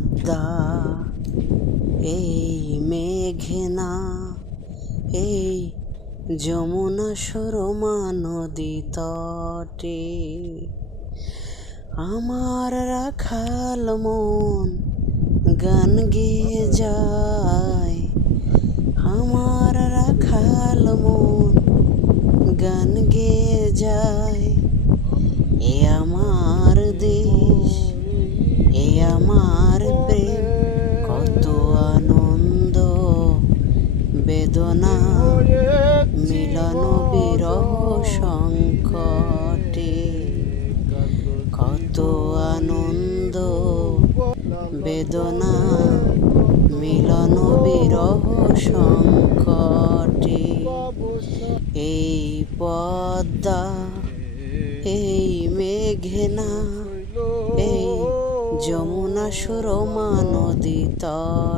পদ্মা এই মেঘনা এই যমুনা সুরমা নদী তটে আমার রাখাল মন গান গেয়ে যায়, আমার রাখাল মন গান গেয়ে যায়। এ আমার দেশ, এ আমার প্রেম, কত আনন্দ বেদনা মিলন বিরহ সংকটে, কত আনন্দ বেদনা মিলন বিরহ সংকটে। এই পদ্মা এই মেঘনা এই যমুনা সুরমা নদী তট।